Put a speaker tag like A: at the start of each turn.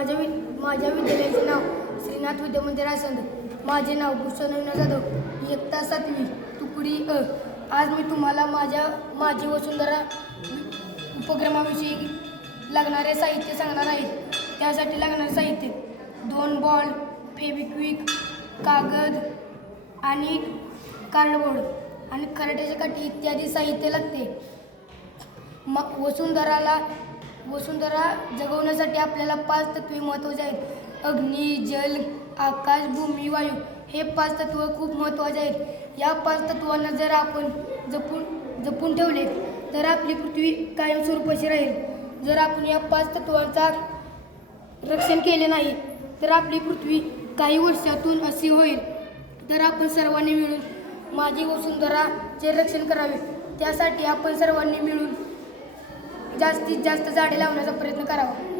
A: माझ्या वि माझ्या विद्यालयाचे नाव श्रीनाथ विद्यामंदिर आसंद माझे नाव भूषण अविनाश जाधव. इयत्ता सातवी तुकडी अ. आज मी तुम्हाला माझ्या माझी वसुंधरा उपक्रमाविषयी लागणारे साहित्य सांगणार आहे. त्यासाठी लागणारे साहित्य दोन बॉल फेविक्विक कागद आणि कार्डबोर्ड आणि खराट्याची काठी इत्यादी साहित्य लागते. म वसुंधराला वसुंधरा जगवण्यासाठी आपल्याला पाच तत्वे महत्त्वाचे आहेत. अग्नी जल आकाश भूमी वायू हे पाच तत्व खूप महत्त्वाचे आहेत. या पाच तत्वांना जर आपण जपून जपून ठेवले तर आपली पृथ्वी कायमस्वरूपाची राहील. जर आपण या पाच तत्वांचा रक्षण केले नाही तर आपली पृथ्वी काही वर्षातून अशी होईल. तर आपण सर्वांनी मिळून माझी वसुंधराचे रक्षण करावे. त्यासाठी आपण सर्वांनी मिळून जास्तीत जास्त झाडे लावण्याचा प्रयत्न करावा.